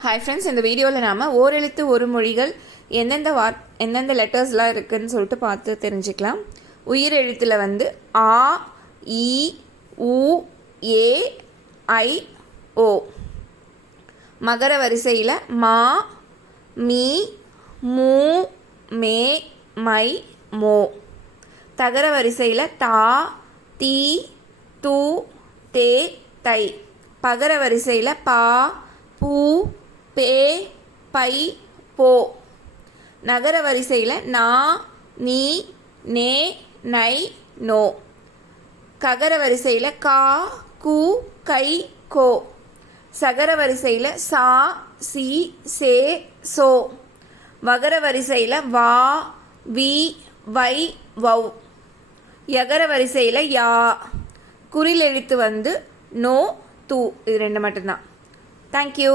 Hi friends, இந்த வீடியோவில் நாம் ஓரெழுத்து ஒரு மொழிகள் எந்தெந்த லெட்டர்ஸ்லாம் இருக்குதுன்னு சொல்லிட்டு பார்த்து தெரிஞ்சுக்கலாம். உயிர் எழுத்தில் வந்து ஆ, இ, உ, ஏ, ஐ, ஓ. மகர வரிசையில் மா, மீ, மூ, மே, மை, மோ. தகர வரிசையில் தா, தி, து, தே, தை. பகர வரிசையில் பா, பூ, பே, பை, போ. நகர வரிசையில் நா, நீ, நே, நை, நோ. ககர வரிசையில் கா, கு, கை, கோ. சகர வரிசையில் சா, சி, சே, சோ. வகர வரிசையில் வா, வி, வை, வௌ. யகர வரிசையில் யா. குறில் எழுத்து வந்து நோ, து. இது ரெண்டு மட்டும்தான். தேங்க்யூ.